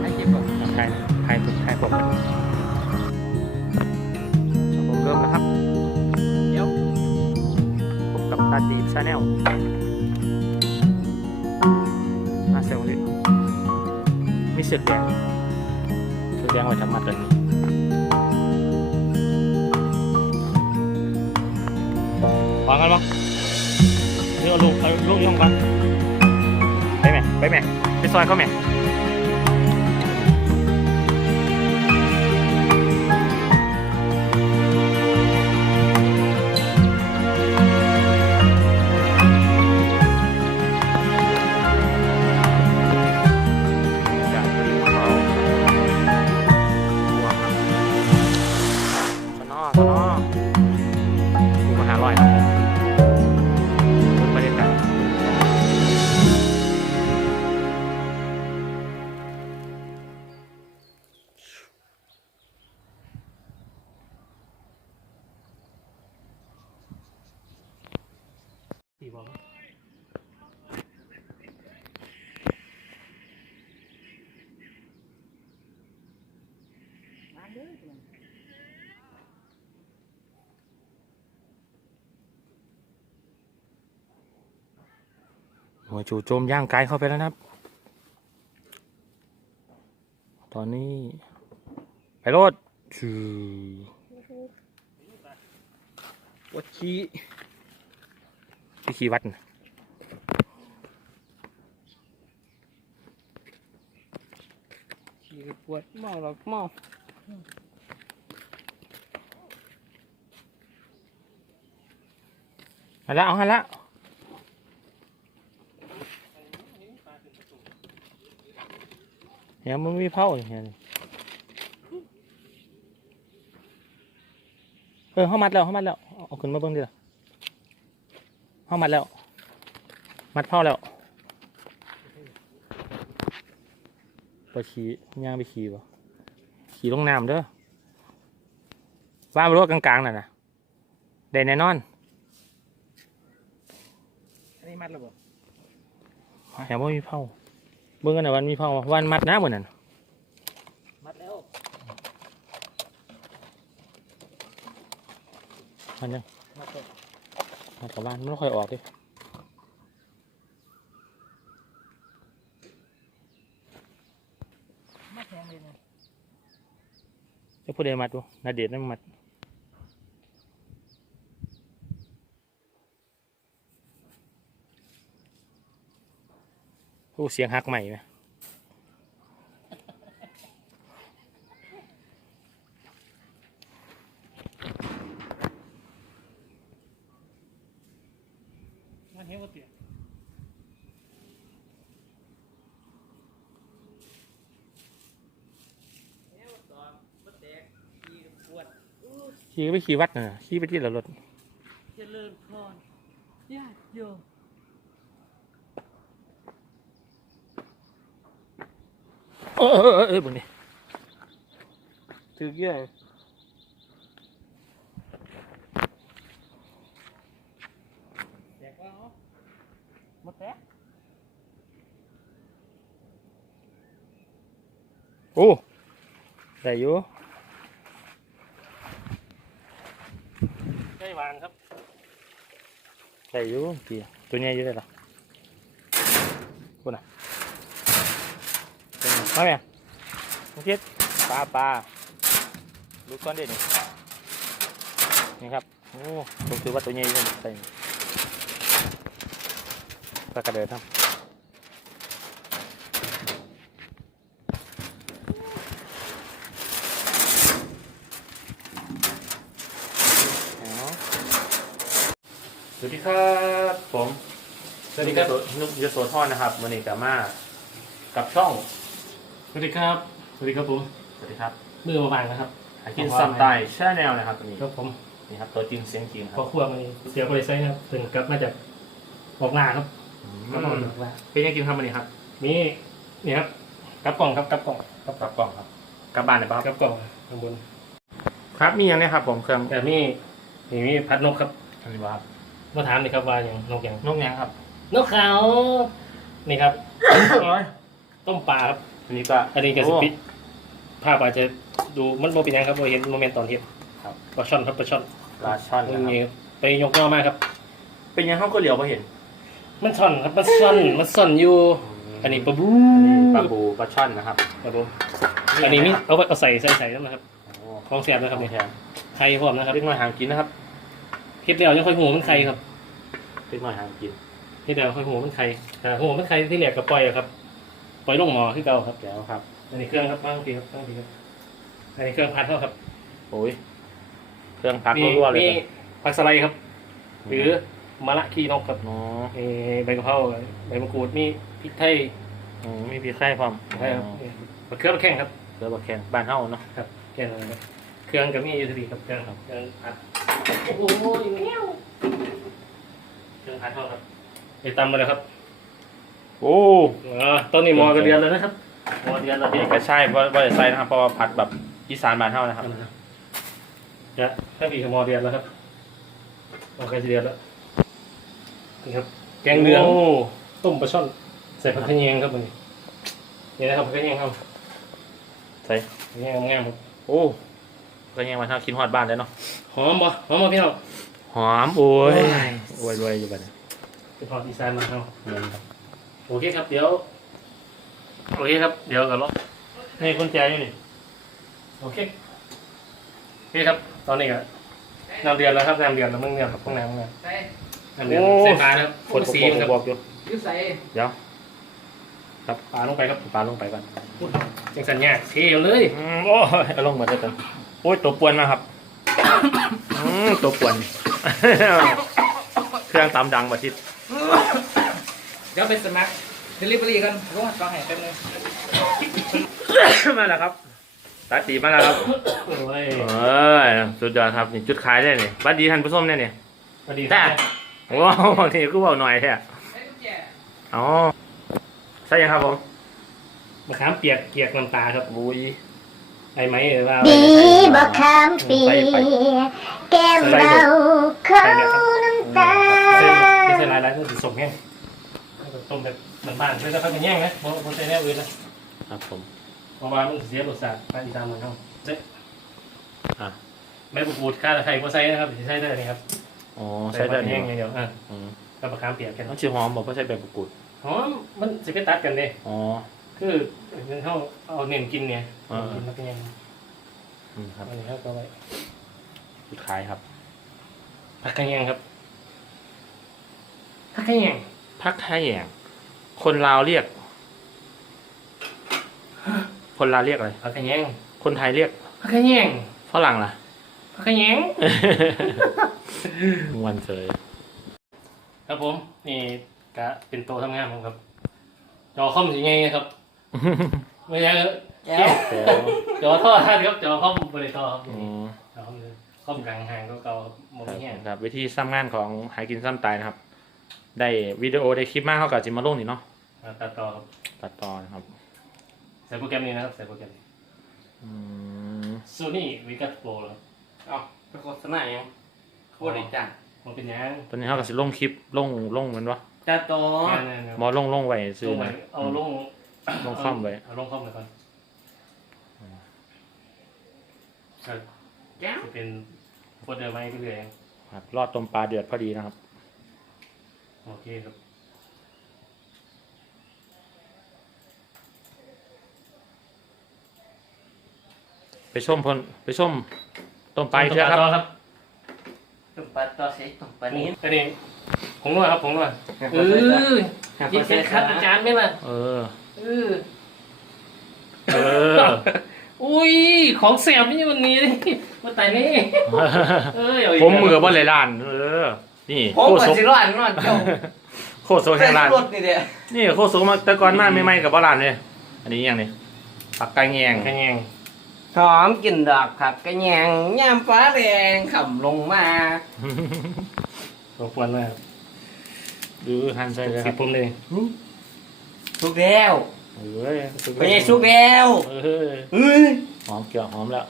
ให้เก็บก่อนอะถ่ายถ่ายผมถ่ายผมครับผมเริ่มแล้วครับ เดี๋ยวผมกับตาดีชาแนลมาเซลล์ดิมีเสือกแดงเสือกแดงไว้ทำมัดตัวนี้วางกันมั้งนี่เอาลูกเอาลูกย่องกันไปไหมไปไหม ไปซอย ดีบอกมาเด้อหัวจู่โจมย่างไกลเข้าไปแล้วนะครับ ตอนนี้ ไปรถชื่อวัดขี้ ที่ขี้วัดนะขี่ปวดเมาหรอกเมาเอาละเอาหันละเฮียมึงมีเผาอย่างเงี้ยเออเข้ามัดแล้วเข้ามัดแล้ว เอาเอาขึ้นมาเบิ่งดิล่ะ เข้ามัดแล้ว มัดเผาแล้วไปขี่ย่างไปขี่บ่ขี่ลงน้ำเด้อว่าไปรถกลางๆน่ะนะได้แน่นอนอันนี้มัดแล้วบ่แหมว่ามีเผาเบิ่งกันนะวันมีเผาวันมัดน้ำเหมือนนั้นมัดแล้วมันยัง มัดแล้วมัดกับบ้านมันไม่ค่อยออกดิมัดแทงเลยนะจะพูดได้มัดดูนาเดชน์นั่นมัดโอ้เสียงฮักใหม่ไหม มัดแทงก็เตี้ยแล้วตอนมัดแตกขี่ปวด ขี่ก็ไปขี่วัดน่ะขี่ไปที่ละรถเจริญพรญาติโยมเออเออเออเออบุญนี่ถือเยอะแตกว่าเนาะมัดแตกโอ้ได้อยู่ ได้วางครับได้อยู่กี่ตัวใหญ่อยู่เลยล่ะคุณน่ะเป็นไมาไหมน้องคิดปลาปลาลูกก้อนเด่นนี่นี่ครับโอ้ผมถือว่าตัวใหญ่อยู่ใส่ปลากระเดิดครับเอาส วัสดีครับผมสวัสดีครับนุกยโสธรนะครับวันนี้กับมากับช่องสวัสดีครับ สวัสดีครับผม สวัสดีครับมือมาบางนะครับหากินซัมไตชาแนลนะครับตัวนี้ครับผมนี่ครับตัวจริงเสียงจริงคพอรับครัวมันเสียบริษัทครับถึงกลับมาจากออกหน้าครับอืมก็นอนออกหน้าเป็นยังกินครับวันนี้ครับมีนี่ครับกับกล่องครับกับกล่องกับกลับกล่องครับกลับบ้านเลยป่ะคกัรับบกล่องข้างบน ครับมีอย่างเนี้ครับผมเครื่องแบบนี้นี่มีพัดนกครับอันนี้ว่าครับ มาถามเลยครับว่าอย่างนกอย่างนกยังครับนกเขานี่ครับ โอ้ยตต้มปลาครับ อันนี้ก็อันนี้ก็สโปิดภาพอาจจะดูมันโมเป็นหยังครับโมเห็นโมเมนต์ตอนเห็นครับปลาช่อนครับปลาช่อนปลาช่อนนะคนี่รับไปยกย่อมากครับ เป็นยังห้องก็เหลียวมาเห็นมันช่อนครับมันซ่อนมันซ่อนอยู่ อันนี้ปลาบูอันนี้ปลาบูปลาช่อนนะครับครับผมอันนี้มีเอาไว้เอาใส่ใส่ใส่แล้วนะครับโอ้ของแซ่บนะครับไม่นี่แพงไข่พร้อมนะครับเล็กน้อยหางกินนะครับ เฮ็ดแล้วยังค่อยหูมันไข่ครับเล็กน้อยหางกินเฮ็ดแล้วค่อยหูมันไข่แต่หูมันไข่ที่แหลกกับปล่อยอะครับ ปล่อยลงหม้อคือเก่าครับแล้วครับอันนี้เครื่องครับบ้างทีครับบ้างทีครับอันนี้เครื่องพัดเท่าครับโอ้ยเครื่องพักมีรั่วๆเลยมีครับผักสไลด์ครับ หรือมะละขี้นกครับอ๋อมีใบกะเพราใบมะกรูดมีพริกไทยอืมมีพริกไข่พร้อมใช่ครับมะเขือมะแข้งครับเรือบักแข็งบ้านเฮาเนาะครับแค่นั้นครับ เครื่องก็มีอยู่ที่ครับเครื่องเครื่องผัดโอ้โหแมวเครื่องผัดเท่าครับไปตำมาเลยครับโอ้อ่าต้นนี้หมอกระเดือนแล้วนะครับหมอเดือนแล้วนี่ก็ใช่เพราะว่าจะใส่นะครับเพราะว่าผัดแบบอีสานบ้านเฮานะครับจะถ้าปีกับหมอเดือนแล้วครับหมอกระเดือนแล้วนี่ครับแกงเหลืองโอ้ต้มปลาช่อนใส่ผักขะแยงครับมันนี่นี่นะครับผักขะแยงครับใส่ผักขะแยงงามๆครับโอ้ ก็ยังมาเฮากินฮอดบ้านเลยเนาะหอมบ่หอมบ่พี่น้องหอมโอ้ยโอ้รวยรวยอยู่บ้านนี้เป็นหอมอีสานมาครับเงินครับโอเคครับเดี๋ยวโอเคครับเดี๋ยวกันรอนี่กุญแจอยู่นี่โอเคนี่ครับตอนนี้ก็น้ำเดือนแล้วครับน้ำเดือนแล้วมึงเนี่ยครับห้องน้ำห้องน้ใส่ำน้ำเดือนใส่ปลานะครับกดสีสีมันมันครับบอกอยู่ยูใส่เดี๋ยวปลาลงไปครับปลาลงไปก่อนจังสัญญาเทเลยอืมโอ้ยเอาลงมาได้ตั โอ้ยตัวปวนนะครับอืมตัวปวน เครื่องตำดังมาทิศเดี๋ยวไปสมัครเดลิเวอรี่กันรู้ว่าต้องให้แป๊บนึงมาแล้วครับตาตีมาแล้วครับโอ้ยเอ้ยสุดยอดครับนี่จุดขายได้นี่บัดดีท่านผู้ชมเนี่ยนี่พอดีแต่ว้าวนี่กูบอกหน่อยแท้ใส่กุญแจอ๋อใช่ยังครับผมมะขามเปียกเกียกน้ำตาครับบุย ไอ้ไหมเอ่ยว่าดีบอกคำเปียแก้มเราเขาน้ำตาไม่ใช่ลายลายต้องสีส้มแห้งต้มแบบบ้านๆไม่ต้องเข้าไปแย่งนะเพราะเพราะใช้แน่อื่นนะครับผมเพราะว่ามันเสียรสชาติไปอีสานมันเขาเจ๊อะใบมะกรูดข้าตะไคร้ก็ใส่นะครับใส่ได้เลยครับอ๋อใช่ได้แห้นี่งอย่างเดียวอะอืมกับมะขามเปียกกันต้องชื่อหอมบอกว่าใช่แบบกุดหอมมันจะไปตัดกันเลยอ๋อ คือเขาเอาเน้นกินเนี่ยอ่า กินแล้วก็ยังอืมครับอันนี้เขาก็ไว้จุดขายครับผักกระเทียงครับผักกระเทียงพักให้แยงคนลาวเรียก คนลาวเรียกอะไรผักกระเทียงคนไทยเรียกผักกระเทียงฝรั่งล่ะ ผักกระเทียง วันเสยครับผมนี่กะเป็นโต๊ะทำงานผมครับ จอคอมสีไงครับ ไม่ใช่ครับแก้วจอท่อท่านครับจอคอมบริโภคครับอืมจอคอมเลยคอมกลางห่างก็เก่าครับโมครับไม่แห้งครับ วิธีซ้ำงานของหายกินซ้ำตายนะครับ ได้วิดีโอได้คลิปมากเขากับจิมาลงนี่เนาะมาตัดต่อครับตัดต่อนะครับใส่โปรแกรมนี้นะครับใส่โปรแกรมนี้อืมซูนี่วิกัสโปรครับเอ้าไปโฆษณายังโคตรดีจ้ะมันเป็นยังตอนนี้เขากับสิลงคลิปลงลงมันวะจ้าโตงานนั่นมอลงลงไว้ซื้ลองไปนะเอาลง ลงคอมไว้เอาลงคอมไปก่อนครับแก้วจะเป็นโฟลเดอร์ไว้ก็เลยครับรอดต้มปลาเดือดพอดีนะครับ โอเคครับไปชมพนไปชมต้มปลาอีกเถอะครับต่อครับตุ่มปลาต่อใส่ตุ่มปลานี้อันนี้ผงนวดครับผงนวดเอเอออยิงเป็นคัดอาจารย์ไหมล่ะเออ เออ เออ อุ้ย ของแสบนี่วันนี้มาแต่นี่เอ้ยเอาอีกผมมือบ่เลยล้าน เออ นี่ผมโคก็สุกสิร้อนนอนเจ้าโคสุกแห่งร้าน รถนี่เด้อนี่โคสุกมาแต่ก่อนมาไม่ไม่กับบ่ร้านเลยอันนี้ยังนี่ปักไก่แงงแค่ยังหอมกลิ่นดอกผักกระแยงยามฟ้าแรงขับลงมา รบกวนมากดูหันใส่เลยคสิรับ บผมเลย สุกแล้วเอ้ยไปยังสุกแล้วเออเฮ้ยหอมเกี่ยวหอมแล้ว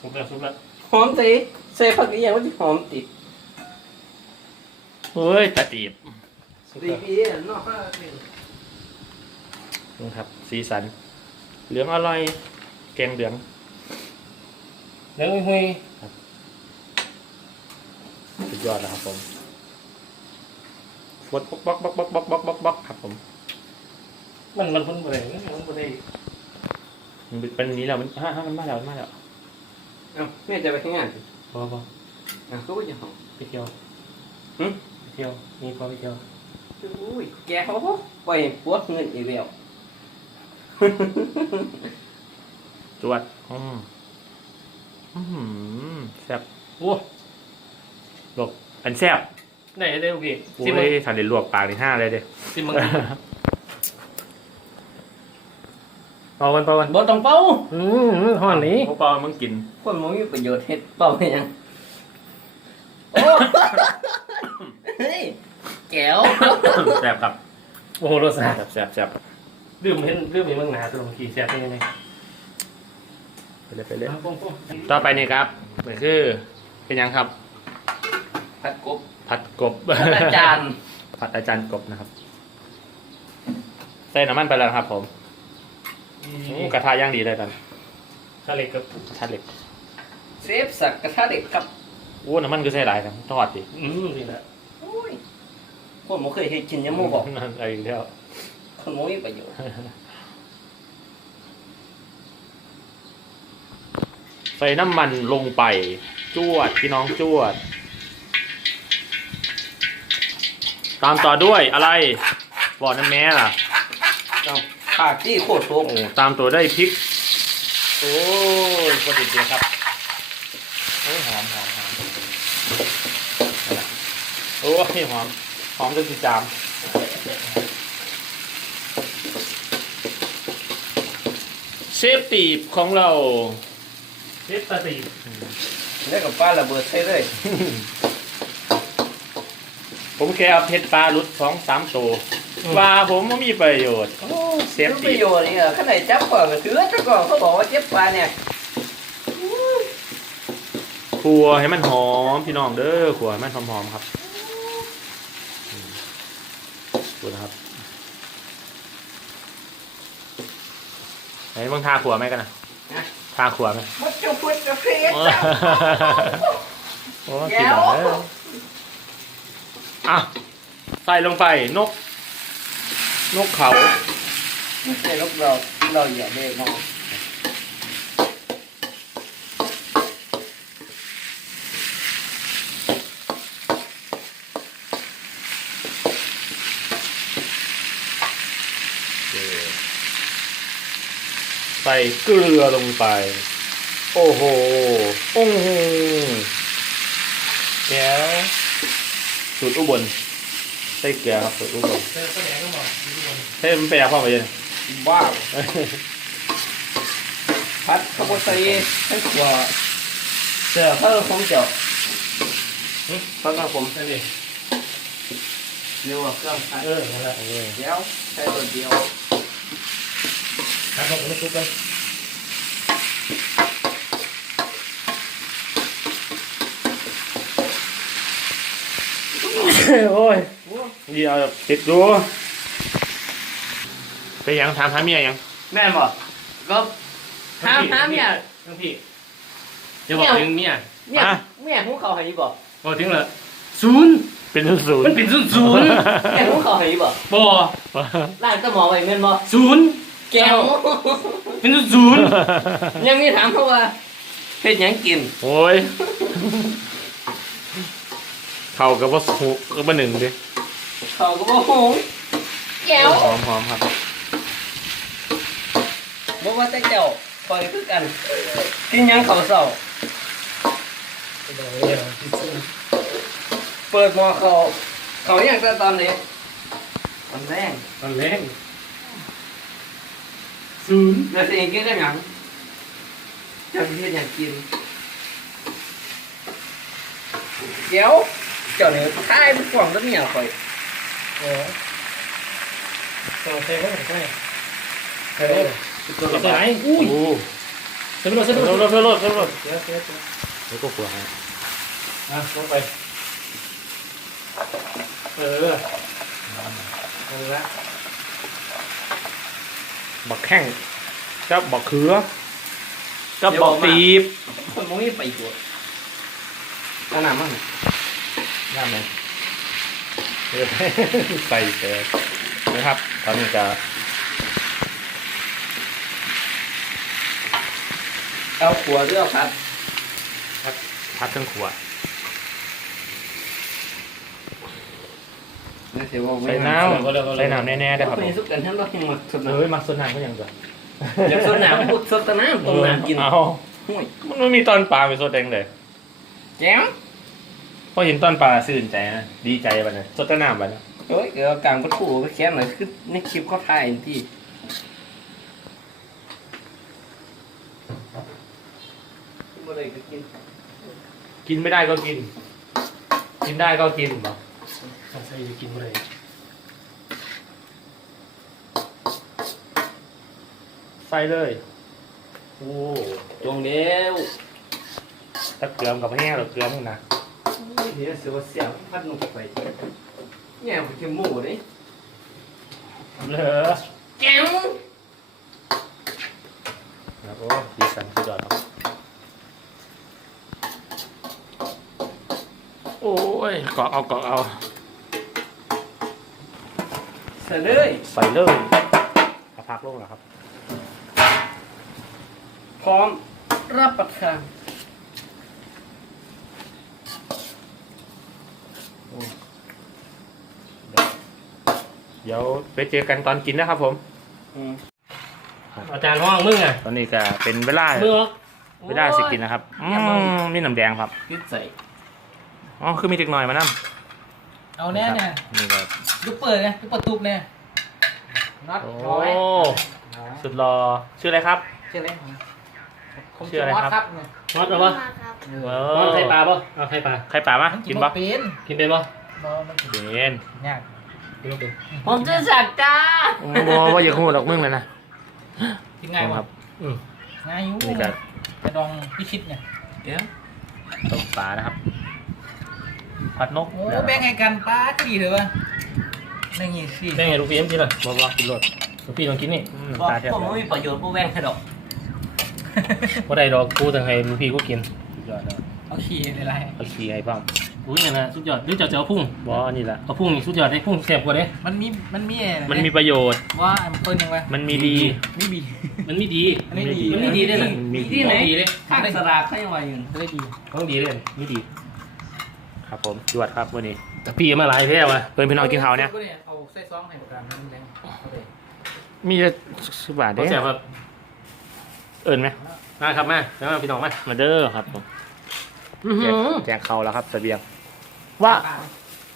สุกแล้วสุกแล้วหอมสิใส่ผักกระแยงมันจะหอมติดเฮ้ยตาตีบสุกดีแล้วพี่เนาะนี่ครับ สีสัน เหลืองอร่อยแกงเหลืองเลี้ยงหุยสุดยอดแล้วครับผมฟดบล็อกบล็อกบล็อกบล็อกบล็อกบล็อกบล็อกครับผม มันมันพุ่นอะไรมันพุ่นได้มันเป็นอย่างนี้แล้วมันฮ่าฮ่ามันมาแล้วมันมาแล้วเอ้าแม่จะไปทำงานพอพออะก็ว่าจะห้องไปเที่ยวหึไปเที่ยวมีพอไปเที่ยวอุ้ยแกเขาปล่อยปวดเงินอีกแล้วจวดอืมอืมแซ่บโอ้ลวกอันแซ่บได้ได้โอเคโอ้สิมึงยทานเด็ดลวกปากในห้าเลยเด้สิมึง เป่ากันเป่ากันบ่ต้องเป่าอืมห่อนนี้พวกเปล่ามึงกินคนมันมีประโยชน์เฮ็ดเป่าให้ยังโอ้เฮ้ยแก้วแซ่บครับโอ้โหรสชาติแซ่บแซ่บแซ่บดื่มเห็นดื่มเห็นมึงหนาตัวลงขี่แซ่บยังไงไปเลยไปเลยเอาปุ้งปุ้งต่อไปนี่ครับมันคือเป็นยังครับ ผัดกบผัดกบอาจารย์ผัดอาจารย์กบนะครับใส่น้ำมันไปแล้วนะครับผม โอ้กระทะย่างดีเลยตอนทะเลกับกระทะเหล็กเซฟสักกระทะเด็กครับ โอ้น้ำมันก็ใส่หลายครับทอดดิอืมนี่แหละโอ้ยคนบ่เคยเฮ็ดกินยังบ่บอกนั่นอะไรอีกแล้วคนบ่มีประโยชน์ใส่น้ำมันลงไปจวดพี่น้องจวด ตามต่อด้วยอะไรบอกน้ำแม่ล่ะ เอา ปากที่โคตรโตโอ้ตามตัวได้วยพริก โอ้ยกดติดเลยครับโอ้ยหอมหอมหอมโอ้ยหอมหอมจนติดจามเชฟปีบของเราเจ็ดตาตีแล้วก็ปลาระเบิดใส่เลย ผมแค่เอาเพชรปลาหลุดสองสามตัวปลาผมไม่มีประโยชน์ โอ้ เซฟรู้ปปีระโยชน์นี่เหรอขนาดจับก่อนก็ถือแต่ก่อนเขาบอกว่าเจ็บปลาเนี่ยครัวให้มันหอมพี่น้องเด้อครัวให้มันหอมๆครับอืมดูนะครับไหนมึงทาขัวไหมกันนะทาขัวไหม มัดจะพูดจะเพลโอ้จ้ะโอ้กินหน่อยเด้ออะ ใส่ลงไปนก นกเขา ไม่ใช่ลูกเราเราอย่าเล่นน้องใส่เกลือลงไปโอ้โห โอ้โหแก้วสูตรอุบลใส่เกลือครับสูตรอุบลเจอแสดงก็บอกทุกคนให้มันแปลความไปยัง บ้าพัดขบวนใส่ให้ขวาเสือเพิ่มผมเจาะพัดกับผมนั่นเองเรียกว่าเครื่องพัดเออนั่นแหละเดียวใช้ตัวเดียวครับผมไม่ซุกกันโอ้ยเดี๋ยวติดดู ไปยังถามหาเมียยังแม่นบ่ก็ห้ามห้ามเนี่ยทั้งพี่จะบอกถึงเมียเนี่ยเมียหูเขาให้บ่บอกถึงเลยศูนย์เป็นศูนมันย์เป็นศูนย์ศูนย์เมียหูเขาให้บ่บ่ล้างสมองไว้แม่นบ่ศูนย์แก้วเป็นศูนย์ศูนย์ยังมีถามเขาว่าเฮ็ดหยังกินโอ้ยเข้ากับว่าหูก็มาหนึ่งดิเขาก็บ่ฮู้แก้ว หอมหอมครับ บ่ว่าแต่เจ้าคอยคือกันกินหยังเขาวเช้า เปิดหม้อเขาเขายังแต่ตอนนี้ตอนแรงตอนแรกศูนย์แล้วสิเองกินได้หยังเจ้าสิเฮ็ดหยังกินเดี๋ยวเจ้านี่ทายมันกว้างกับเมียข่อยโอ้ต่อเซ่ก็ใช่ใช่เลยใส่ไหนอุ้ยโอ้ใส่ไปเลยใส่เร็ไปวเลยเร็วเร็วเร็วเร็วเดี๋ยวเดี๋ยวเดี๋ยวแล้วก็ขวาให้อะลงไปเออเอาละบักแข้งกับบักเขือกับบักปีบคนมองนี่ไปตัวอันนั้นมั้งย่าไหมเออใส่เตะนะครับ ตอนนี้จะ เอาขวดหรือเอาผัดพัดเครื่องครัวนะเสียว่าใส่น้ำใส่น้ำแน่ๆได้ครับไปผมสุกกันทั้งเรายังหมักสดน้เฮ้ยมักสดน้ำก็ยังก่อนำอยากสดน้ำพูดสดแต่น้ำตรงน้ำกินเอาห่วยมันไม่มีตอนปลาไปสดเองเลยแก้วพอเห็นตอนปลาซื่นใจนะดีใจบัดนะสดแต่น้ำบัดนะเฮ้ยเดี๋ยวเอากลางก็ถูไปแค่หน่อยคือในคลิปเขาถ่ายที่ บ่ได้ก็กินกินไม่ได้ก็กิน กินได้ก็กินบอกใส่กินไม่ได้ใส่เลย โอ้จงเดียวตะเกียมกับแห้งหรือเกลือมึงนะเดี๋ยวเสียวเสียงพัดลงไปเนี่ยผมจะหมูนี่เหลือแก้วแล้วก็ดีสันสุดยอดครับ โอ้ยเกาะเอาเกาะเอาใส่เลยใส่เลยเอาพักลงเหรอครับ พร้อมรับประทานเดี๋ยวไปเจอกันตอนกินนะครับผม อืมอาจารย์ห้องมึงอะตอนนี้ก็เป็นเวลามึงเวลาสิกินนะครับ อืมมีน้ำแดงครับ คิดใส่ อ๋อคือมีเด็กหน่อยมานั่เอาแน่เนี่ยนี่ก็ยุบเปิดไงยุบประตูเนี่ยน็อตโอ้ร้อยสุดรอชื่ออะไรครับ ชื่ออะไรผมชื่ออะไรครับเนี่ยน็อตเหรอวะเอน็อตอไข่ปลาปะเอาไข่ปลาใครป่ามะมันกินบ่ปะเป็นกินเป็นปะบ่มันกินเป็นยากกินไม่เป็นผมจะสักจ้าบอกว่าอย่าหูดอกมึงเลยนะกินง่ายคบ่รับอืมง่ายอยู่นี่ก็กระดองพิชิตเนี่ยเดี๋ยวตกปลานะครับ ผัดนกโอ้แบ่งให้กันป้าก็ดีเถอะวะนี่นี่สิได้ไงลูกพี่เอ็มกินล่ะบอกว่ากินรสลูกพี่ลองกินนี่อืมบอกตาเทียบผมไม่มีประโยชน์ผู้แว่งให้ดอก ว่าได้ดอกกูแต่ให้ลูกพี่กูกินสุดยอดแล้วเอาขี้เลยไรเอาขี้ให้ป้อมอุ้ยเนี่ยนะสุดยอดหรือจะจะเอาพุ่งบอนี่แหละเอาพุ่งนี่สุดยอดได้พุ่งแซ่บกว่าเด้มันมี มันมีมันมีประโยชน์ ว่ามันเปิ้ลยังไงมันมีดีมีบีมันไม่ดีอันนี้ดี มันไม่ดีได้เลยมีที่ไหนดีเลยข้างสลากเขายังว่าอยู่ได้ดี ต้องดีเลยไม่ดี ครับผมจวดครับวันนี้แต่พี่มาหลายแท้ว่ะเพื่อนพี่น้องกินข้าวเนี่ยเอาไส้ซ้อมให้ประกันนั้นแรงเอาเลยมีจะสิบบาทเขาเด้แซ่บครับ เอิญไหมมาครับมาแล้วมาพี่น้องมามาเด้อครับผมอื้อแจหืกอแจกเขาแล้วครับเสบียง ว่า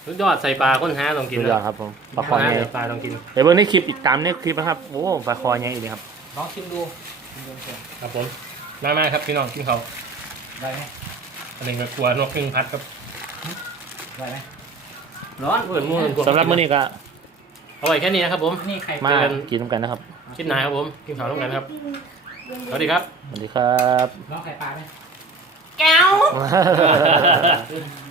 สุดยอดใส่ปลาค้นหาต้องกินสุดยอดครับผมปลาคอใหใหญ่ปลาต้องกินเดี๋ยวเบิ้งในคลิปอีกตามในคลิปนะครับโอ้ปลาคอใหญ่อีกเลยครับลองชิมดูครับผมมามาครับพี่น้องกินเขาวได้ไหมอันนี้ก็ครัวนกครึ่งพัดครับ ได้ไหมร้อนเพื่อนมู่นสำหรับมื้อนี้ก็เอาไว้แค่นี้นะครับผมนี่ไข่มาเจอกันกินน้ำกันนะครับคลิปหน้าครับผมกินข้าวร่วมกันครับสวัสดีครับสวัสดีครับลองไข่ปลาไหมแก้วเ